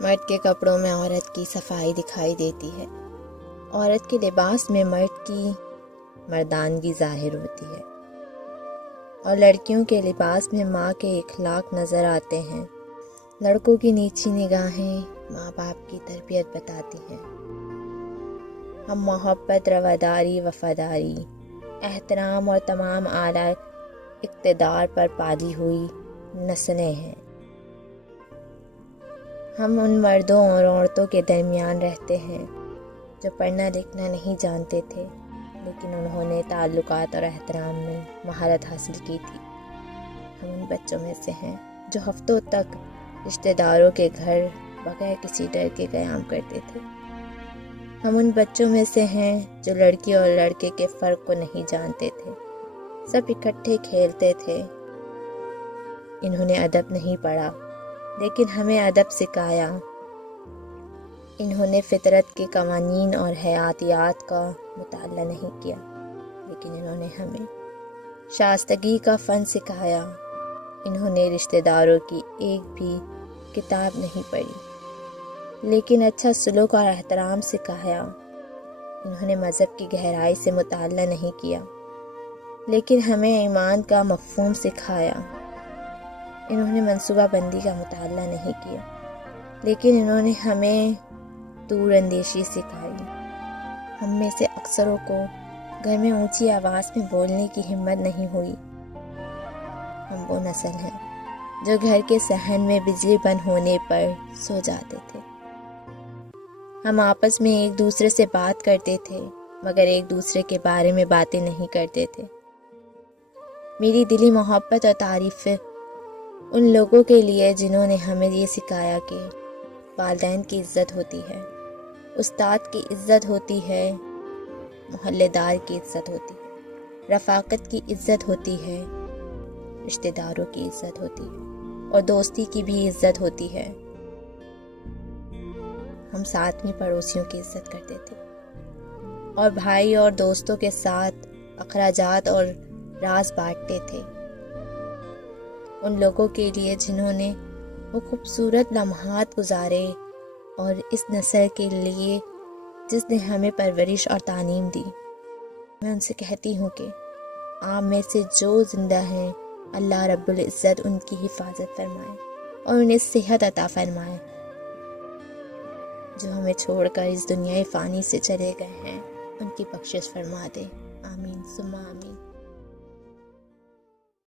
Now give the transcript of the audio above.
مرد کے کپڑوں میں عورت کی صفائی دکھائی دیتی ہے، عورت کے لباس میں مرد کی مردانگی ظاہر ہوتی ہے، اور لڑکیوں کے لباس میں ماں کے اخلاق نظر آتے ہیں۔ لڑکوں کی نیچی نگاہیں ماں باپ کی تربیت بتاتی ہیں۔ ہم محبت، رواداری، وفاداری، احترام اور تمام اعلیٰ اقتدار پر پالی ہوئی نسلیں ہیں۔ ہم ان مردوں اور عورتوں کے درمیان رہتے ہیں جو پڑھنا لکھنا نہیں جانتے تھے، لیکن انہوں نے تعلقات اور احترام میں مہارت حاصل کی تھی۔ ہم ان بچوں میں سے ہیں جو ہفتوں تک رشتہ داروں کے گھر بغیر کسی ڈر کے قیام کرتے تھے۔ ہم ان بچوں میں سے ہیں جو لڑکی اور لڑکے کے فرق کو نہیں جانتے تھے، سب اکٹھے کھیلتے تھے۔ انہوں نے ادب نہیں پڑھا، لیکن ہمیں ادب سکھایا۔ انہوں نے فطرت کے قوانین اور حیاتیات کا مطالعہ نہیں کیا، لیکن انہوں نے ہمیں شائستگی کا فن سکھایا۔ انہوں نے رشتہ داروں کی ایک بھی کتاب نہیں پڑھی، لیکن اچھا سلوک اور احترام سکھایا۔ انہوں نے مذہب کی گہرائی سے مطالعہ نہیں کیا، لیکن ہمیں ایمان کا مفہوم سکھایا۔ انہوں نے منصوبہ بندی کا مطالعہ نہیں کیا، لیکن انہوں نے ہمیں دور اندیشی سکھائی۔ ہم میں سے اکثروں کو گھر میں اونچی آواز میں بولنے کی ہمت نہیں ہوئی۔ ہم وہ نسل ہیں جو گھر کے صحن میں بجلی بند ہونے پر سو جاتے تھے۔ ہم آپس میں ایک دوسرے سے بات کرتے تھے، مگر ایک دوسرے کے بارے میں باتیں نہیں کرتے تھے۔ میری دلی محبت اور تعریف ان لوگوں کے لیے جنہوں نے ہمیں یہ سکھایا کہ والدین کی عزت ہوتی ہے، استاد کی عزت ہوتی ہے، محلے دار کی عزت ہوتی ہے، رفاقت کی عزت ہوتی ہے، رشتہ داروں کی عزت ہوتی ہے، اور دوستی کی بھی عزت ہوتی ہے۔ ہم ساتھ میں پڑوسیوں کی عزت کرتے تھے، اور بھائی اور دوستوں کے ساتھ اخراجات اور راز بانٹتے تھے۔ ان لوگوں کے لیے جنہوں نے وہ خوبصورت لمحات گزارے، اور اس نسل کے لیے جس نے ہمیں پرورش اور تعلیم دی۔ میں ان سے کہتی ہوں کہ آپ میں سے جو زندہ ہیں، اللہ رب العزت ان کی حفاظت فرمائے اور انہیں صحت عطا فرمائے۔ جو ہمیں چھوڑ کر اس دنیا فانی سے چلے گئے ہیں، ان کی بخشش فرما دے۔ آمین ثم آمین۔